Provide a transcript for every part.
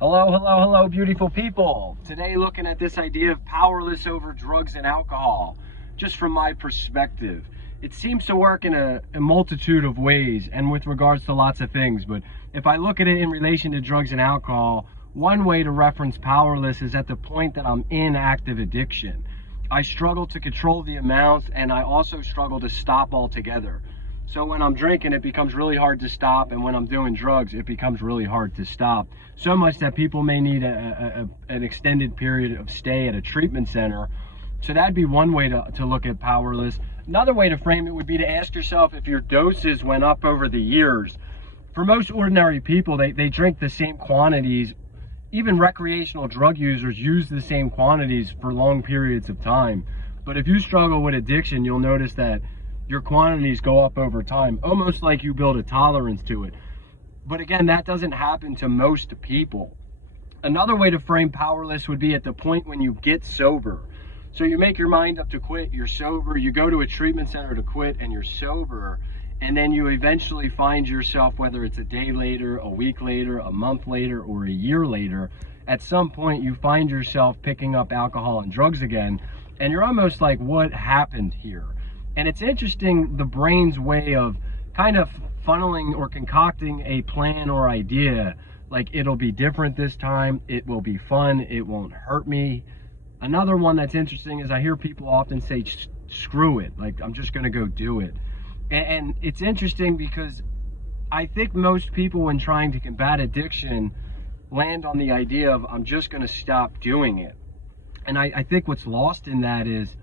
Hello, hello, hello, beautiful people. Today looking at this idea of powerless over drugs and alcohol. Just from my perspective, it seems to work in a multitude of ways and with regards to lots of things. But if I look at it in relation to drugs and alcohol, one way to reference powerless is at the point that I'm in active addiction. I struggle to control the amounts, and I also struggle to stop altogether. So when I'm drinking, it becomes really hard to stop, and when I'm doing drugs, it becomes really hard to stop. So much that people may need an extended period of stay at a treatment center. So that'd be one way to look at powerless. Another way to frame it would be to ask yourself if your doses went up over the years. For most ordinary people, they drink the same quantities. Even recreational drug users use the same quantities for long periods of time. But if you struggle with addiction, you'll notice that your quantities go up over time, almost like you build a tolerance to it. But again, that doesn't happen to most people. Another way to frame powerless would be at the point when you get sober. So you make your mind up to quit, you're sober, you go to a treatment center to quit, and you're sober, and then you eventually find yourself, whether it's a day later, a week later, a month later, or a year later, at some point you find yourself picking up alcohol and drugs again, and you're almost like, what happened here? And it's interesting, the brain's way of kind of funneling or concocting a plan or idea, like it'll be different this time, it will be fun, it won't hurt me. Another one that's interesting is I hear people often say, screw it, like I'm just gonna go do it. And it's interesting because I think most people, when trying to combat addiction, land on the idea of I'm just gonna stop doing it. And I think what's lost in that is,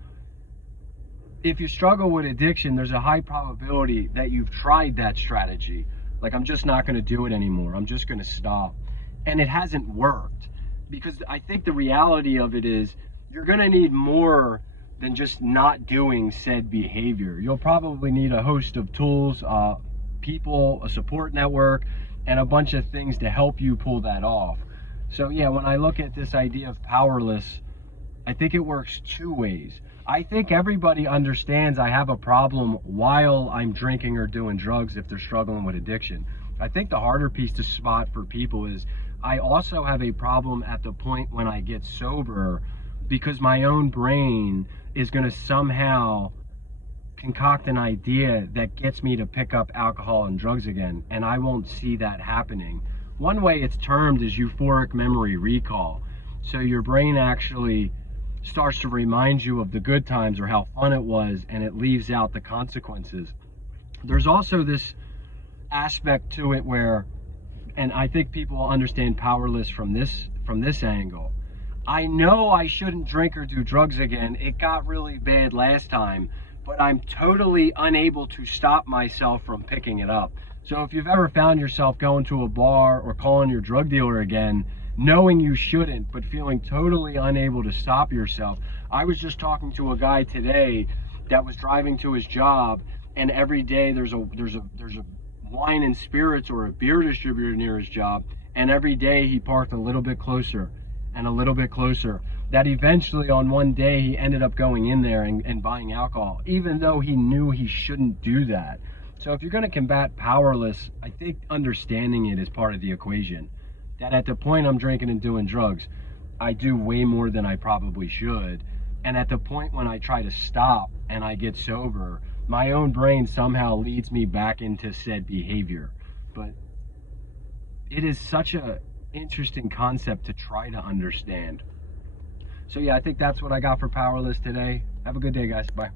if you struggle with addiction, there's a high probability that you've tried that strategy. Like, I'm just not going to do it anymore. I'm just going to stop. And it hasn't worked. Because I think the reality of it is you're going to need more than just not doing said behavior. You'll probably need a host of tools, people, a support network, and a bunch of things to help you pull that off. So yeah, when I look at this idea of powerless, I think it works two ways. I think everybody understands I have a problem while I'm drinking or doing drugs if they're struggling with addiction. I think the harder piece to spot for people is I also have a problem at the point when I get sober, because my own brain is going to somehow concoct an idea that gets me to pick up alcohol and drugs again, and I won't see that happening. One way it's termed is euphoric memory recall. So your brain actually starts to remind you of the good times or how fun it was, and it leaves out the consequences. There's also this aspect to it where, and I think people understand powerless from this angle. I know I shouldn't drink or do drugs again. It got really bad last time, but I'm totally unable to stop myself from picking it up. So if you've ever found yourself going to a bar or calling your drug dealer again, knowing you shouldn't, but feeling totally unable to stop yourself. I was just talking to a guy today that was driving to his job, and every day there's a wine and spirits or a beer distributor near his job, and every day he parked a little bit closer and a little bit closer. That eventually on one day he ended up going in there and buying alcohol, even though he knew he shouldn't do that. So if you're going to combat powerless, I think understanding it is part of the equation. That at the point I'm drinking and doing drugs, I do way more than I probably should. And at the point when I try to stop and I get sober, my own brain somehow leads me back into said behavior. But it is such an interesting concept to try to understand. So yeah, I think that's what I got for Powerless today. Have a good day, guys. Bye.